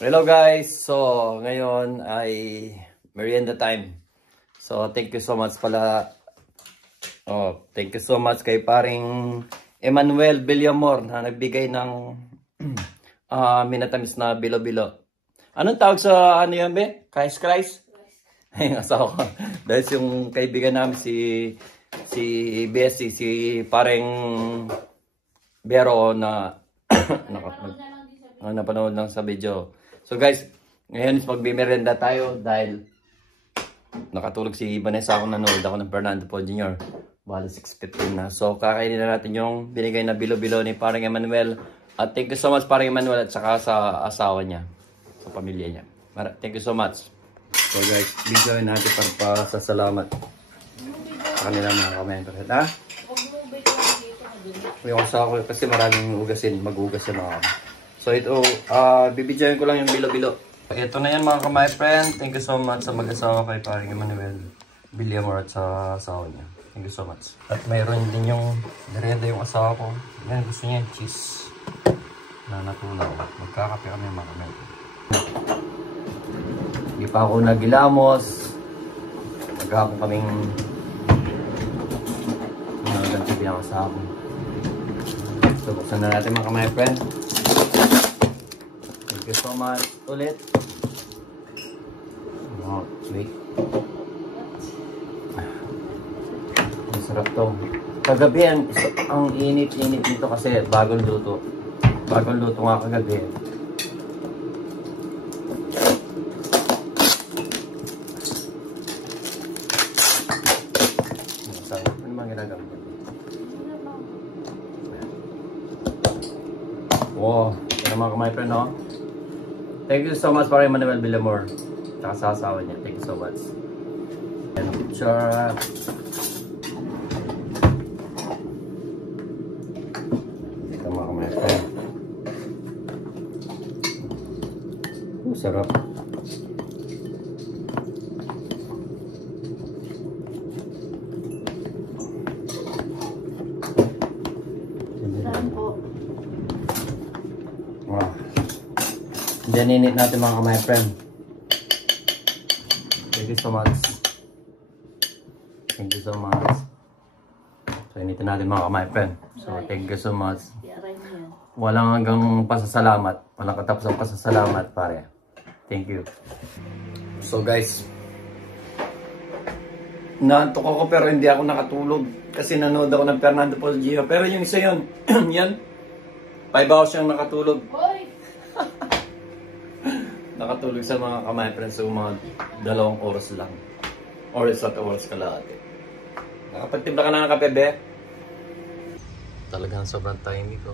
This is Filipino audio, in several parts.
Hello guys! So, ngayon ay merienda time. So, thank you so much pala. Thank you so much kay paring Emmanuel Villamor na nagbigay ng minatamis na bilo-bilo. Anong tawag sa ano yan, be? Kais-krais? Ayun, asawa ko. Dahil yung kaibigan namin si Bessie, si paring Bero na napanood lang sa video. So guys, ngayon magbimerenda tayo dahil nakatulog si Vanessa ako, nanood ako ng Fernando Paul Jr. Bali 6:15 na. So kakainin na natin yung binigay na bilo-bilo ni paring Emmanuel. At thank you so much paring Emmanuel at saka sa asawa niya, sa pamilya niya. Thank you so much. So guys, video natin para pasasalamat sa kanila mga komento. Ha? Yung asawa ko kasi maraming ugasin, mag-ugas yung mga kami. So ito, bibidyoin ko lang yung bilo-bilo. Ito na yan mga my friend. Thank you so much sa mag-asawa kay paring Emmanuel Villamor at sa asawa niya. Thank you so much. At mayroon din yung merienda yung asawa ko. Yan, gusto niya yung cheese na natulaw. Magkakape kami mga kamay. Hindi pa ako nagilamos. Nagkakapon kaming nagganti yung asawa ko. So buksan na natin mga my friend. Thank you so much ulit. Wait. Ang sarap to. Kagabi ang init-init dito kasi bagong luto. Bagong luto nga kagabi. Ano mga ginagawa ko? Wow. Yan mga my friend, no? Thank you so much para Emmanuel Villamor. Tsaka sa asawa niya. Thank you so much. And picture. Ito mga my friend. Sarap. Diyan init natin mga my friend. Thank you so much. Thank you so much. So initin natin mga my friend. So thank you so much. Walang hanggang pasasalamat. Walang katapos ang pasasalamat pare. Thank you. So guys, naantok ako pero hindi ako nakatulog. Kasi nanood ako ng Fernando Paul Jr. Pero yung isa yun, yan, 5 hours siyang nakatulog. Nakatulog sa mga kamay friends sa mga 2 oras lang. Or 1 oras kalahati. Nakapagtimpla ka na ng kape, be? Talagang sobrang timing ko.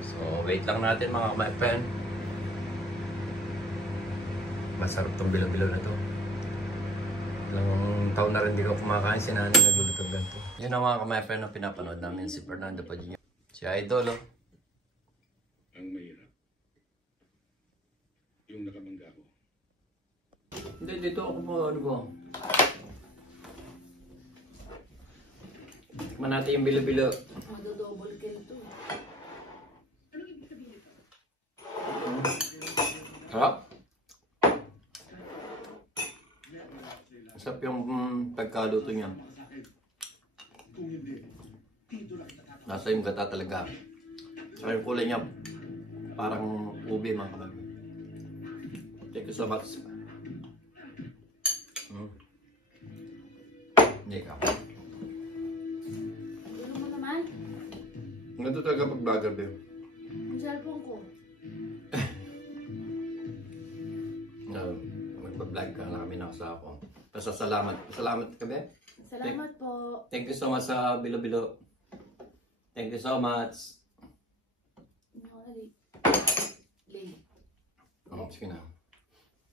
So, wait lang natin mga kamay friend. Masarap tong bilo-bilo na to. Ilang taon na rin di ko kumakain, si nanay naglulutog ganito. Yun ang mga kamay-friend na pinapanood namin, si Fernando Paul Jr. Si Idol, oh. Ang mahirap. Yung nakabangga ko. Hindi, dito ako po, ano ba? Tikman natin yung bilo-bilo. Mag-double kill to. Anong ibig sabihin ito? Harap? Masarap yung pagkaluto niya. Nasa yung gata talaga. Saka yung kulay niya parang ube mga kapag. Thank you so much. Hindi ka. Ano mo naman? Ganito talaga pag-vlogger, babe. Ang cellphone ko. Mag-vlog ka na kami nakasawa ko. Pasasalamat. Salamat ka, babe. Salamat po. Thank you so much sa bilo-bilo. Thank you so much. Sige na.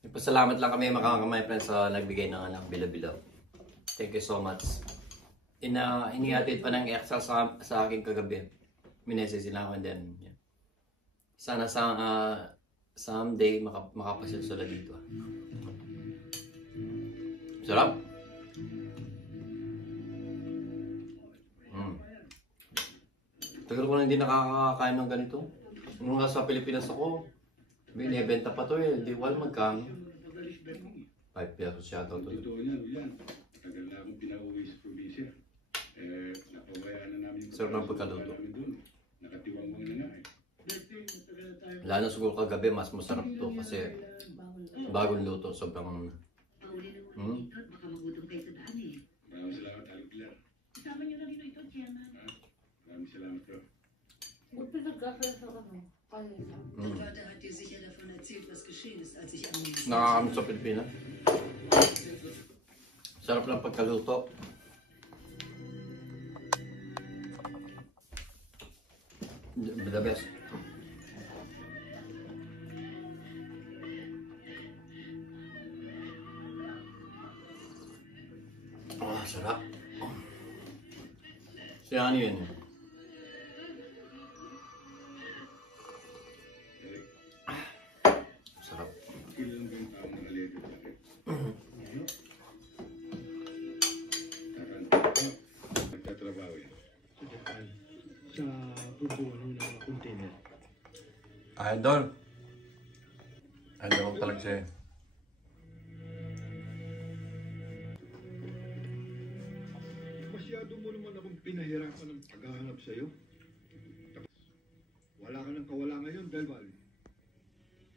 Pasalamat lang kami mga kamay friends sa nagbigay ng bilo-bilo. Thank you so much. Inihatid pa ng extra sa akin kagabi. Minessage sila ako and then yeah. Sana someday makapasyal sila dito. Sarap. Tagal ko na hindi nakakakain ng ganito. Nung nasa Pilipinas ako, binibenta pa to eh. Hindi ko alam magkano. 5 pesos yata to. Totoo niyan, William. Tagal na akong pinauwi sa probinsya. Napabayaan na namin yung Sarap ng pagkaluto. namin dun. Nakatiwangwang na nga eh. Lalo siguro kagabi, mas masarap to kasi bagong luto. Sobrang... Baka magutom kayo sa daan eh. Maraming salamat, Alclar. Kasama niyo na rin ito, Chairman. Maraming salamat bro. Buti nagkakaya sa ano. Kaya siya. Der Vater hat dir sicher davon erzählt, was geschehen ist, als ich angewiesen Nakakamit sa Pilipinas. Sarap ng pagkaluto. The best. Ah, sarap. Si ano yun? Eric, Sarap. ilan ba yung taong nakalito sa akin? Nagtatrabaho yan. Sa pagbuo ng mga container. Idol. Idol ko talaga siya. Masyado mo naman akong pinahirapan ng paghahanap sa'yo. Tapos, wala ka ng kawala ngayon, Del Valle.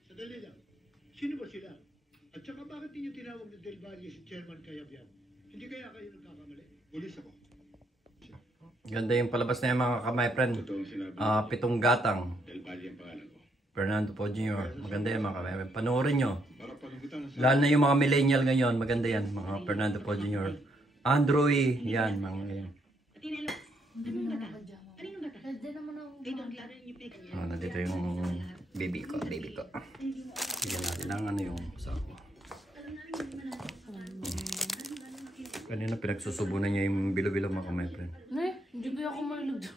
Sadali lang. Sino ba sila? At saka bakit ninyo tinawag na Del Valle si Chairman Kayabyab? Hindi kaya kayo nagkakamali? Pulis ako. Ganda yung palabas na yung mga kamay friend. Totoong sinabi Pitong Gatang. Del Valle ang pangalan ko. Fernando Po Jr. Maganda yan mga kamay. Panoorin nyo. Para panagutan na sa... Lalo na yung mga millennial ngayon. Maganda yan. Mga Fernando Po Jr. Android. Yan. Mga yan. Tinelo, anong bata? Anong bata? Nandiyan naman ang... Ay, don't laro niyo pa kanya. Nandito yung baby ko. Baby ko. Bigyan natin ang ano yung sako. Kanina pinagsusubunan niya yung bilo-bilo mga kamay friend. Hindi ko ako mahilig dyan.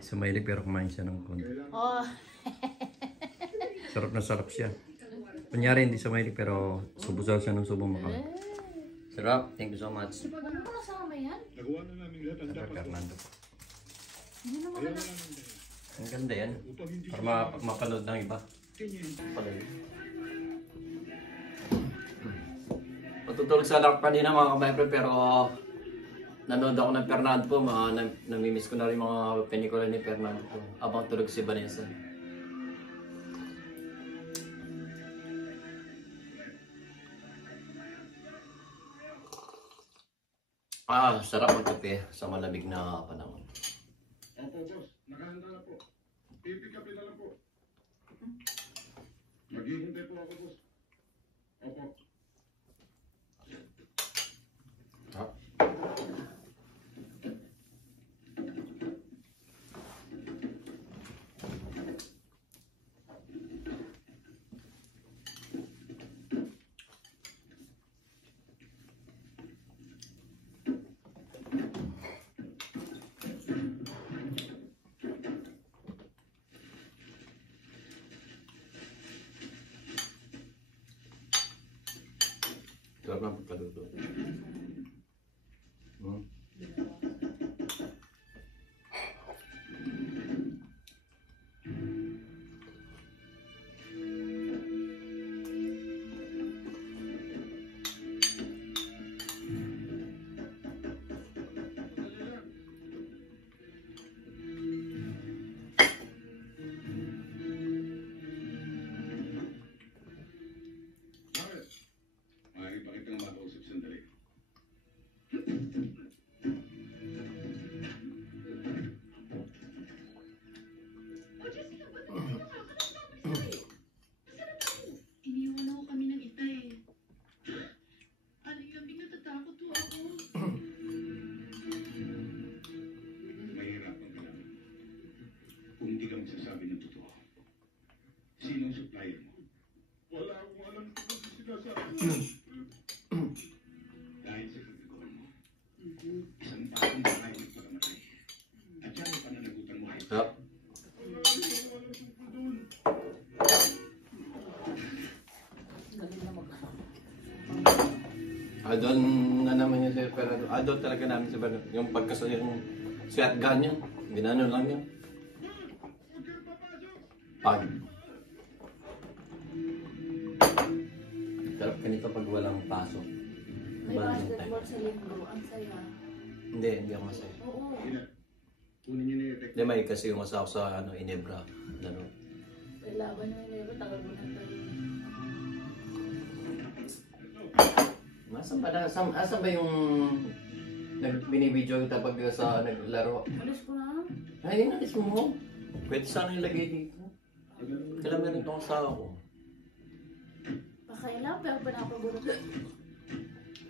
Sumahilig pero kumain siya ng konti. Oh. Sarap na sarap siya. Kunyari hindi sumahilig pero subo-subo siya ng subo mga kamay. Sarap. Thank you so much. Ano ko nasama yan? Nagawa na namin lahat ang dapat. Fernando. Hindi naman Kaya na... wala nang dahil. Ang ganda yan. Upang hindi Para siya mapanood ng iba. tingin. Matutulog sa alarm kanina mga kamay pero nanood ako ng Fernando po. Namimiss ko na rin mga pelikula ni Fernando po. Abang tulog si Vanessa. Sarap magkape sa malamig na panahon. Opo, boss. Nakahanda na po. Pipick up na lang po. Maghihintay po ako, boss. Opo. Sarap ng pagkaluto. Bakit? Maaari pa kitang makausap sandali. Iniwan ako kami ng ita eh. Aling lamig natatakot to ako. Mahirapan ka lang. Kung hindi ka magsasabi ng totoo. Sino ang supplier mo? Wala akong alam kung sinasabi. Dahil sa kagagawan mo, isang taong bahay nagpakamatay. At yan ang pananagutan mo ay Sarap. Galing na mag... Idol na naman yun si Fernando. Idol talaga namin si Fernando. Yung pagkaso yung shotgun yun. Ginano lang yan. Pag. Sarap ka nito pag walang pasok. May basketball sa linggo. Ang saya. Hindi ako masaya. Oo. Kunin niyo na yung Hindi, may kasi yung ako sa Inebra. Laro. May laban na yun. Tagal mo ng tayo. Asan ba yung binibidyo kita pag sa naglaro? Alis ko na. Ay, inalis mo. Pwede sana ilagay dito. Kailan meron itong asawa ko. Pakailan, pero pinapagulot.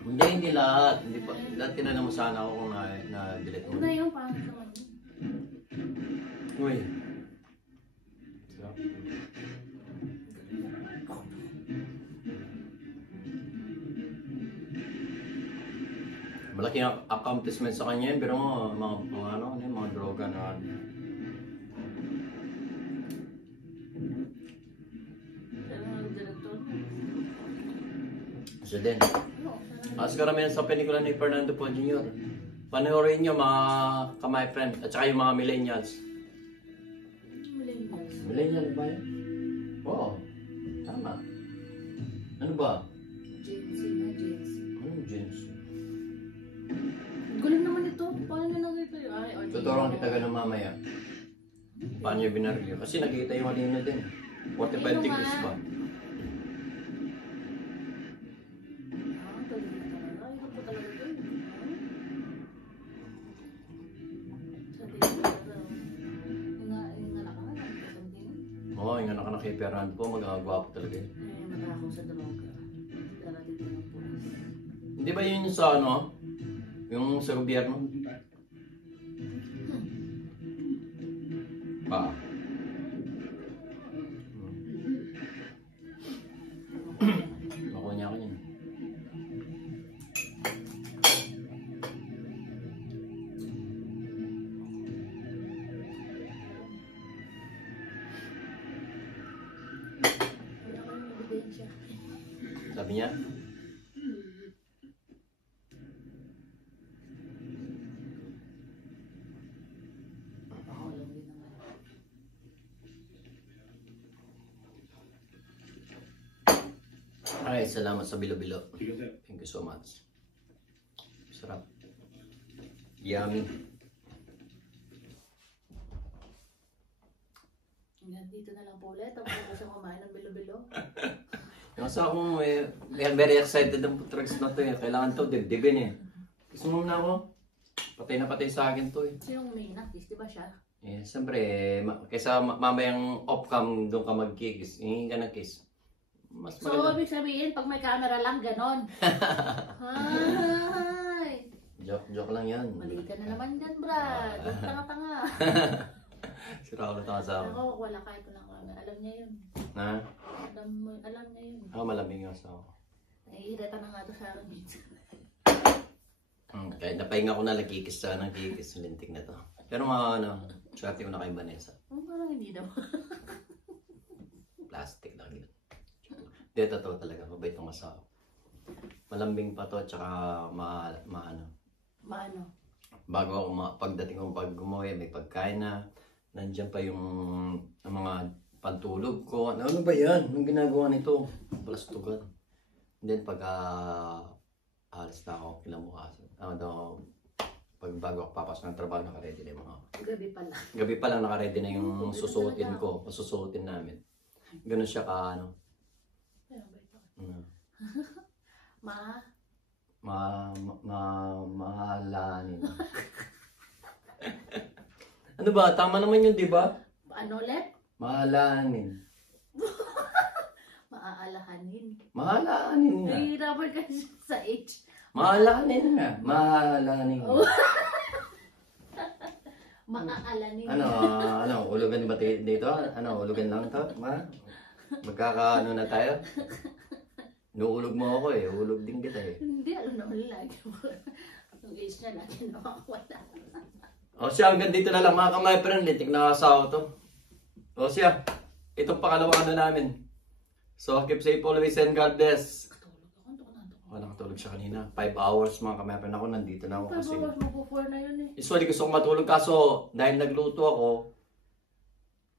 Hindi lahat. Hindi pa. Lahat tinanong mo sana ako kung na-delete mo. Una yung pangit naman. Uy. Malaking accomplishment sa kanya yun, pero mga droga na Pero ang direktor. siya din. Ano? Mas karamihan sa pelikula ni Fernando Po Jr. Panoorin nyo mga kamay friend at saka yung mga millennials. Millennials. Millennial ba yun? Oo. Tama. Ano ba? Gen Z na, Gen Z. Anong jeans? Galing naman ito. Paano nyo nakita yun? Ay, o, Tuturong kita ganun mamaya. Paano nyo binaril? Kasi nakita yung kanina din. 45 degrees ba? Ah, galing na talaga. Ay, ito po talaga ito. Sa tingin ko talaga. Yung anak ka na, isang tingin. Oo, yung anak na kay Fernando Po, magagwapo talaga yun. Ay, matakaw sa droga. Darating na ng pulis. Hindi ba yun yung sa ano? Yung sa gobyerno? Pa. Makuha niya ako yun. Wala kayong ebidensya. Sabi niya? Ako lang din naman. Ay, salamat sa bilo-bilo. Sige, sir. Thank you so much. Sarap. Yummy. Hanggang dito na lang po ulit. Tapos ko siya kumain ng bilo-bilo. Yung asawa ko, very excited ang drugs na to eh. Kailangan to, dibdibin eh. Gusto mo na ako? Patay na patay sa akin to eh. Sinong umiinak? Di ba siya? Eh, siyempre, kaysa mamayang off-cam doon ka mag-kiss, hingi ka ng kiss. Mas So, maganda. ibig sabihin, pag may camera lang, ganon. Hi! Joke lang yan. Mali ka na naman dyan, Brad. Huwag tanga-tanga. Sira ulit ang asawa. Ako, wala kahit walang camera. Alam niya yun. Ha? Alam niya yun. Malamig ang asawa. Naiirita na nga to sa akin minsan. Kahit napahinga ko na lang kikis sa ng kikis, lintik na to. Pero swerte ko na kay Vanessa. Parang hindi naman. Plastic lang yun. Hindi, totoo talaga. Mabait ang asawa. Malambing pa to, tsaka maano. Maano? Bago ako, pagdating ko pag gumawa, may pagkain na. Nandiyan pa yung mga pantulog ko. Ano ba yan? Anong ginagawa nito? Palastugan. And then pag alis na ako kinabukasan. Pag bago ako papasok ng trabaho, nakaredy na yung mga... Gabi pala. Gabi pa lang nakaredy na yung susuotin ko. Susuotin namin. Ganun siya ka ano. Pero ba ito? Mahalanin. Ano ba? Tama naman yun, di ba? Ano ulit? Mahalanin. Maaalahanin. Mahalanin nga. Nahihirapan kasi sa H. Mahalanin nga. Mahalanin. Oh. Maaalanin. Ano, ulugan ba dito? Ano, ulugan lang to? Magkakaano na tayo? Nuulog mo ako eh. Ulog din kita eh. Hindi, alam naman lagi mo. Yung age niya lagi nakakawala. O siya, hanggang dito na lang mga kamay friend. Litik na asawa to. O siya, itong pangalawa ano namin. So, keep safe always and God bless. Katulog ako, antok na antok ako. Ako nakatulog siya kanina. 5 hours mga kamepen ako. Nandito na ako kasi. 5 hours mo po 4 na yun eh. Usually gusto ko matulog kaso dahil nagluto ako,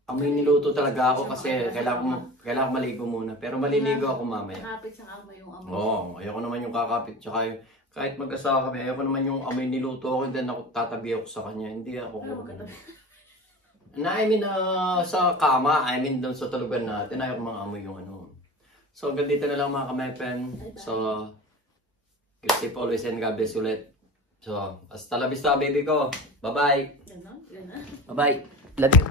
amoy niluto talaga ako kasi kailangan ko maligo muna. Pero maliligo ako mamaya. Nakapit sa kama yung amoy. Oo, ayoko naman yung kakapit. Tsaka kahit mag-asawa kami, ayoko naman yung amoy niluto ako, then ako tatabi ako sa kanya. Hindi ako ganun. I mean, sa kama, I mean doon sa tulugan natin, ayoko mga amoy yung ano. So, hanggang dito na lang mga kamepen. So, keep safe always and God bless ulit. So, hasta la vista baby ko. Bye-bye. Ganon? Ganon? Bye-bye. Love you.